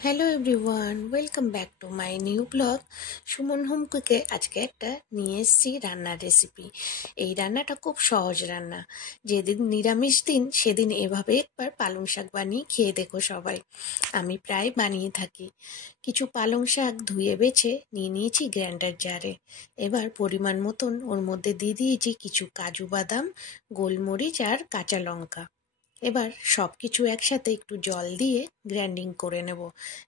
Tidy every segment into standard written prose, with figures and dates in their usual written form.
Hello everyone, welcome back to my new blog. Suman home কুকে আজকে একটা নিয়ে এসেছি রান্নার রেসিপি। এই রান্নাটা খুব সহজ রান্না। যেদিন নিরামিষ দিন সেদিন এভাবে একবার পালং শাক বানিয়ে খেয়ে দেখো সবাই। আমি প্রায় বানিয়ে থাকি। কিছু পালং শাক ধুয়ে বেছে নিয়ে নিয়েছি গ্রাইন্ডার জারে। এবার পরিমাণ মতন ওর মধ্যে দিয়ে দিয়েছি কিছু কাজু বাদাম, গোলমরিচ আর কাঁচা লঙ্কা। এবার সব কিছু একসাথে একটু জল দিয়ে গ্রাইন্ডিং করে নেব,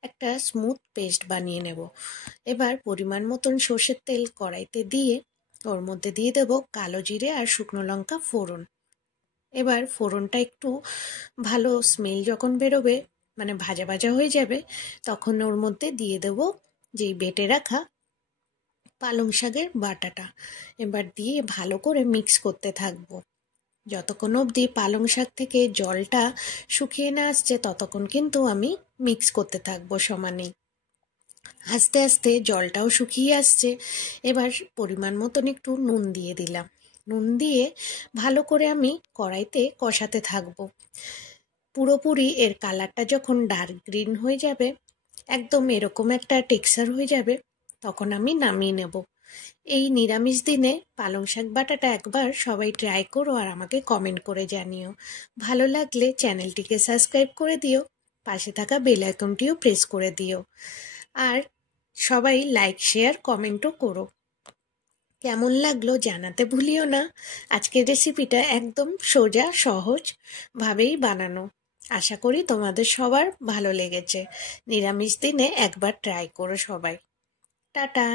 একটা স্মুথ পেস্ট বানিয়ে নেব। এবার পরিমাণ মতন সর্ষের তেল কড়াইতে দিয়ে ওর মধ্যে দিয়ে দেব কালো জিরে আর শুকনো লঙ্কা ফোড়ন। এবার ফোড়নটা একটু ভালো স্মেল যখন বেরোবে, মানে ভাজা ভাজা হয়ে যাবে, তখন ওর মধ্যে দিয়ে দেব যেই বেটে রাখা পালং শাকের বাটাটা। এবার দিয়ে ভালো করে মিক্স করতে থাকবো। যতক্ষণ অবধি পালং শাক থেকে জলটা শুকিয়ে না আসছে ততক্ষণ কিন্তু আমি মিক্স করতে থাকবো সমানেই। আস্তে আস্তে জলটাও শুকিয়ে আসছে। এবার পরিমাণ মতন একটু নুন দিয়ে দিলাম। নুন দিয়ে ভালো করে আমি কড়াইতে কষাতে থাকবো। পুরোপুরি এর কালারটা যখন ডার্ক গ্রিন হয়ে যাবে, একদম এরকম একটা টেক্সচার হয়ে যাবে, তখন আমি নামিয়ে নেব। এই নিরামিষ দিনে পালং শাক বাটাটা একবার সবাই ট্রাই করো আর আমাকে কমেন্ট করে জানিও। ভালো লাগলে চ্যানেলটিকে সাবস্ক্রাইব করে দিও, পাশে থাকা বেল আইকনটিও প্রেস করে দিও। আর সবাই লাইক শেয়ার কমেন্টও করো। কেমন লাগলো জানাতে ভুলিও না। আজকের রেসিপিটা একদম সোজা সহজ ভাবেই বানানো। আশা করি তোমাদের সবার ভালো লেগেছে। নিরামিষ দিনে একবার ট্রাই করো সবাই। টাটা।